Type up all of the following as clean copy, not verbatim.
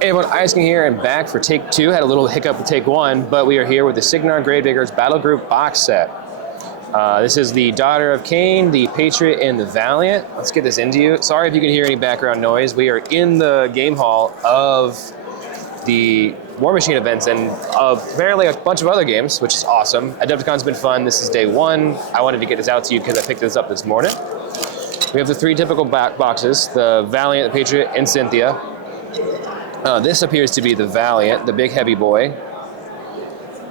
Hey everyone, Isking here and back for take 2. Had a little hiccup with take 1, but we are here with the Cygnar Gravediggers Battlegroup box set. This is the Daughter of Cain, the Patriot, and the Valiant. Let's get this into you. Sorry if you can hear any background noise. We are in the game hall of the War Machine events and apparently a bunch of other games, which is awesome. Adepticon's been fun. This is day 1. I wanted to get this out to you because I picked this up this morning. We have the 3 typical boxes, the Valiant, the Patriot, and Cynthia. This appears to be the Valiant, the big heavy boy.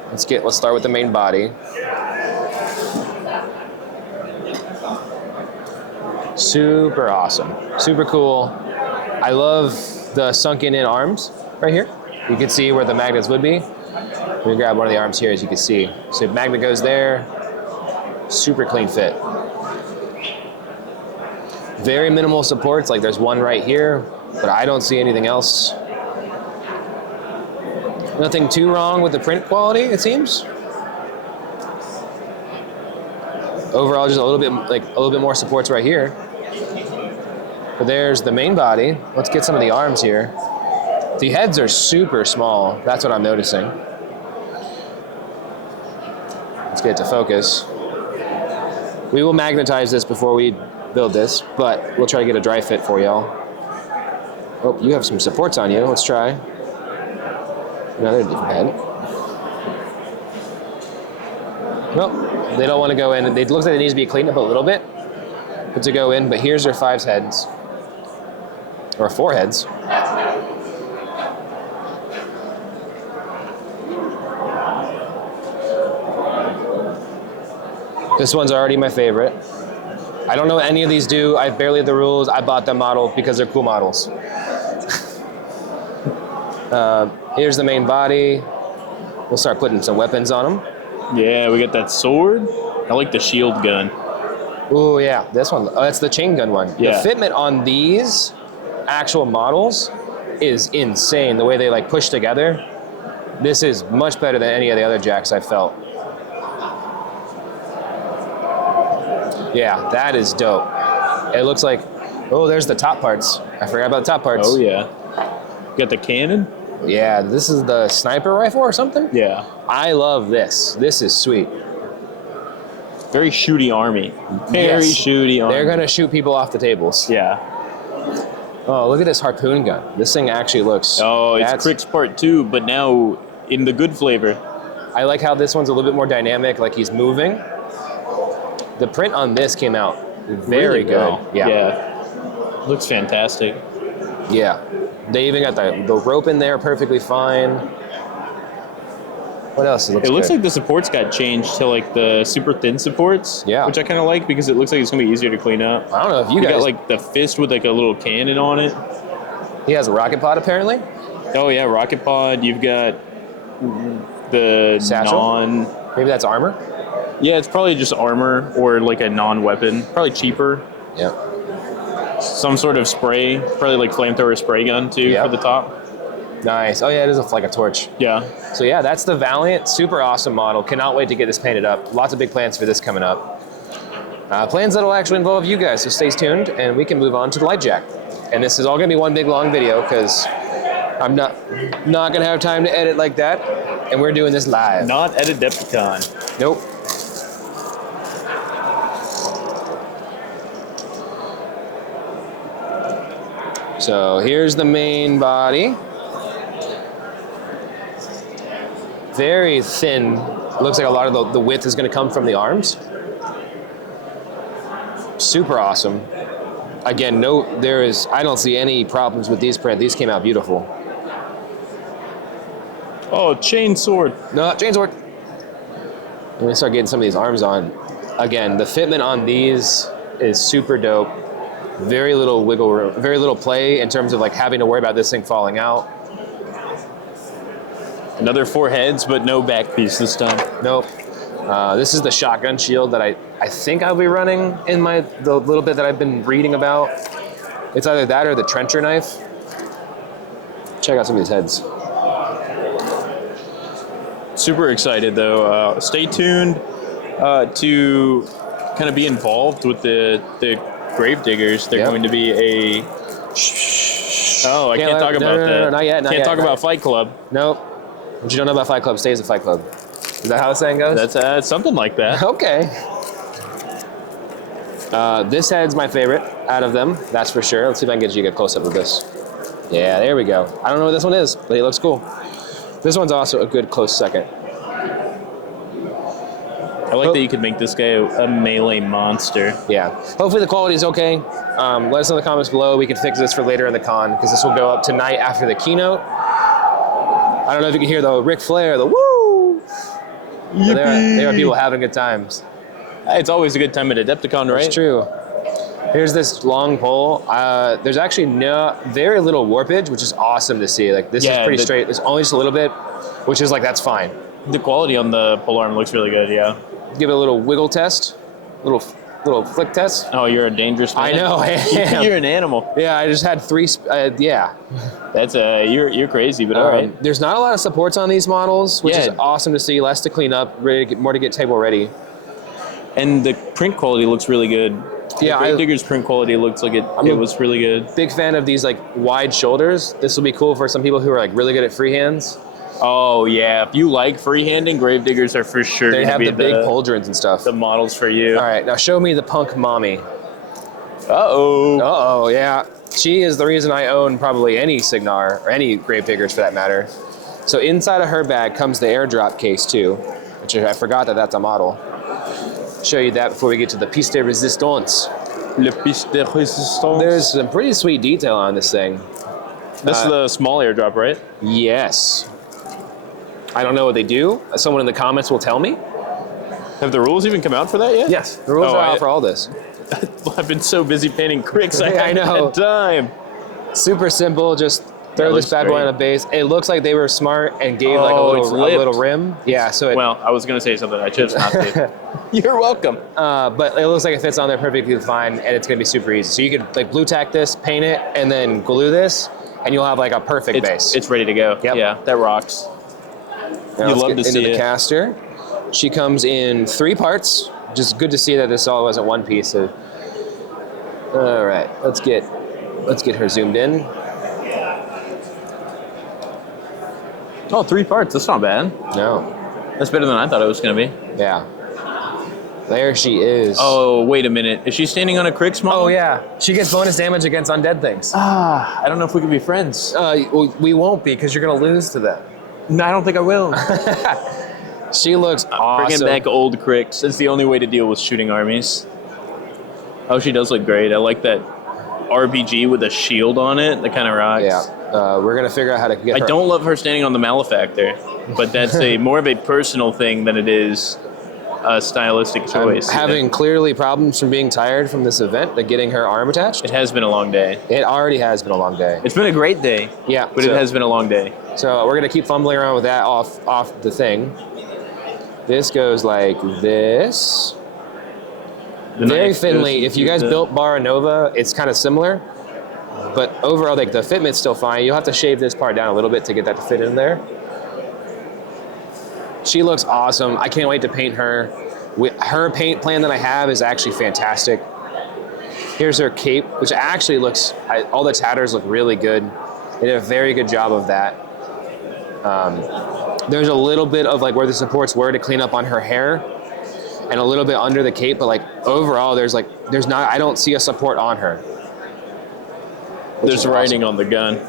Let's start with the main body. Super awesome, super cool. I love the sunken in arms right here. You can see where the magnets would be. Let me grab one of the arms here, as you can see. So magnet goes there. Super clean fit. Very minimal supports, like there's one right here, but I don't see anything else. Nothing too wrong with the print quality, it seems. Overall, just a little bit more supports right here. But there's the main body. Let's get some of the arms here. The heads are super small. That's what I'm noticing. Let's get it to focus. We will magnetize this before we build this, but we'll try to get a dry fit for y'all. Oh, you have some supports on you. Let's try. Another different head. Well, they don't want to go in. It looks like it needs to be cleaned up a little bit to go in, but here's their 5 heads. Or 4 heads. This one's already my favorite. I don't know what any of these do. I barely have the rules. I bought the model because they're cool models. Here's the main body. We'll start putting some weapons on them. Yeah, we got that sword. I like the shield gun. Oh yeah, this one. Oh, that's the chain gun one. Yeah. The fitment on these actual models is insane. The way they push together. This is much better than any of the other jacks I've felt. Yeah, that is dope. It looks like, oh, there's the top parts. I forgot about the top parts. Oh yeah. Got the cannon? Yeah, this is the sniper rifle or something? Yeah. I love this. This is sweet. Very shooty army. Very shooty army. They're going to shoot people off the tables. Yeah. Oh, look at this harpoon gun. This thing actually looks... Oh, it's Crick's Part 2, but now in the good flavor. I like how this one's a little bit more dynamic, like he's moving. The print on this came out very good. Well. Yeah. Looks fantastic. Yeah. They even got the rope in there perfectly fine. What else looks good? It looks like the supports got changed to the super thin supports. Yeah. Which I kind of like because it looks like it's going to be easier to clean up. I don't know if you guys... got the fist with a little cannon on it. He has a rocket pod apparently. Oh yeah, rocket pod. You've got the satchel? Maybe that's armor? Yeah, it's probably just armor or a non-weapon. Probably cheaper. Yeah. Some sort of spray, probably flamethrower spray gun too for the top. Nice. Oh yeah, it is like a torch. Yeah. So yeah, that's the Valiant. Super awesome model. Cannot wait to get this painted up. Lots of big plans for this coming up. Plans that will actually involve you guys, so stay tuned and we can move on to the light jack. And this is all gonna be one big long video because I'm not gonna have time to edit like that. And we're doing this live. Not at Adepticon. Nope. So here's the main body. Very thin. Looks like a lot of the width is going to come from the arms. Super awesome. Again, I don't see any problems with these print. These came out beautiful. Oh, chain sword. No, chain sword. Let me start getting some of these arms on. Again, the fitment on these is super dope. Very little wiggle room, very little play in terms of having to worry about this thing falling out. Another 4 heads, but no back piece this time. Nope. This is the shotgun shield that I think I'll be running in the little bit that I've been reading about. It's either that or the trencher knife. Check out some of these heads. Super excited though. Stay tuned to kind of be involved with the Gravediggers. They're going to be a Oh, I can't talk about that. No, not yet. Can't talk about Fight Club. Nope. What you don't know about Fight Club stays at Fight Club. Is that how the saying goes? That's something like that. Okay. This head's my favorite out of them, that's for sure. Let's see if I can get you a close-up of this. Yeah, there we go. I don't know what this one is, but it looks cool. This one's also a good close second. I like that you could make this guy a melee monster. Yeah. Hopefully the quality is okay. Let us know in the comments below. We can fix this for later in the con, because this will go up tonight after the keynote. I don't know if you can hear the Ric Flair, the woo! So there are people having good times. It's always a good time at Adepticon, right? It's true. Here's this long pole. There's actually very little warpage, which is awesome to see. Like this is pretty straight. There's only just a little bit, which is like, that's fine. The quality on the pole arm looks really good, yeah. Give it a little wiggle test, little flick test. Oh, you're a dangerous man. I know, I am. You're an animal. Yeah, I just had 3, yeah. That's you're crazy, but all right. There's not a lot of supports on these models, which is awesome to see. Less to clean up, more to get table ready. And the print quality looks really good. Yeah, the Gravediggers print quality looks like it was really good. Big fan of these like wide shoulders. This will be cool for some people who are like really good at freehands. Oh yeah, if you like freehanding, Gravediggers are for sure. They have the big pauldrons and stuff. The models for you. All right, now show me the punk mommy. Uh-oh. Yeah. She is the reason I own probably any Cygnar, or any Gravediggers for that matter. So inside of her bag comes the Airdrop case too, which I forgot that that's a model. Show you that before we get to the piece de resistance. Le piece de resistance. There's some pretty sweet detail on this thing. This is the small Airdrop, right? Yes. I don't know what they do. Someone in the comments will tell me. Have the rules even come out for that yet? Yes, the rules are out for all this. I've been so busy painting cricks, I I know. haven't had time. Super simple, just throw this bad boy on a base. It looks like they were smart and gave like a little rim. Yeah, so well, I was gonna say something. I chose not to. You're welcome. But it looks like it fits on there perfectly fine, and it's gonna be super easy. So you could like blue tack this, paint it, and then glue this, and you'll have like a perfect base. It's ready to go. Yep. Yeah, that rocks. Now you love to see it. Into the caster. She comes in 3 parts. Just good to see that this all wasn't one piece. So, all right, let's get her zoomed in. Oh, 3 parts. That's not bad. No. That's better than I thought it was going to be. Yeah. There she is. Oh, wait a minute. Is she standing on a Crix model? Oh, yeah. She gets bonus damage against undead things. I don't know if we can be friends. We won't be, because you're going to lose to them. No, I don't think I will. She looks awesome. Bringing back old Crix. It's the only way to deal with shooting armies. Oh, she does look great. I like that RPG with a shield on it. That kind of rocks. Yeah. We're going to figure out how to get her. I don't love her standing on the Malefactor, but that's more of a personal thing than it is a stylistic choice. I'm having clearly problems from being tired from this event, like getting her arm attached. It has been a long day. It already has been a long day. It's been a great day. Yeah. But it has been a long day. So we're going to keep fumbling around with that off the thing. This goes like this. Very thinly. If you guys built Barra Nova, it's kind of similar. But overall, like the fitment's still fine. You'll have to shave this part down a little bit to get that to fit in there. She looks awesome. I can't wait to paint her. Her paint plan that I have is actually fantastic. Here's her cape, which actually looks, all the tatters look really good. They did a very good job of that. There's a little bit of like where the supports were to clean up on her hair and a little bit under the cape, but like overall I don't see a support on her. There's writing on the gun.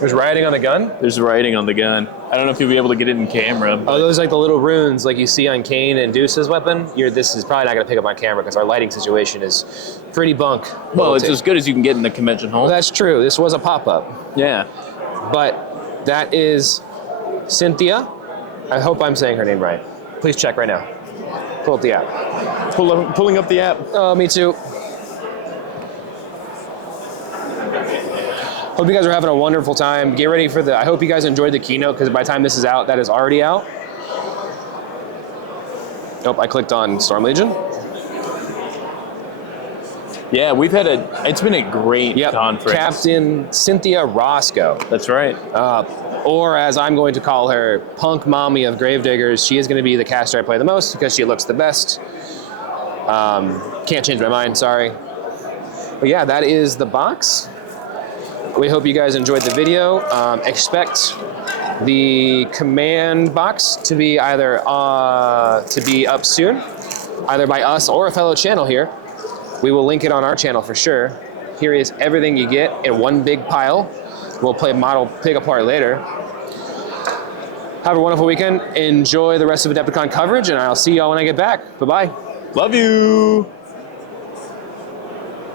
There's writing on the gun? There's writing on the gun. I don't know if you'll be able to get it in camera. Oh, those like the little runes like you see on Kane and Deuce's weapon? This is probably not going to pick up on camera because our lighting situation is pretty bunk. Well, it's as good as you can get in the convention hall. Well, that's true. This was a pop-up. Yeah. But that is Cynthia. I hope I'm saying her name right. Please check right now. Pull up the app. Pulling up the app. Oh, me too. Hope you guys are having a wonderful time. Get ready for I hope you guys enjoyed the keynote, because by the time this is out, that is already out. Oh, I clicked on Storm Legion. Yeah, it's been a great conference. Captain Cynthia Roscoe. That's right. Or as I'm going to call her, Punk Mommy of Gravediggers. She is going to be the caster I play the most because she looks the best. Can't change my mind, sorry. But yeah, that is the box. We hope you guys enjoyed the video. Expect the command box to be either to be up soon, either by us or a fellow channel here. We will link it on our channel for sure. Here is everything you get in one big pile. We'll play model pick apart later. Have a wonderful weekend. Enjoy the rest of Adepticon coverage, and I'll see y'all when I get back. Bye-bye. Love you.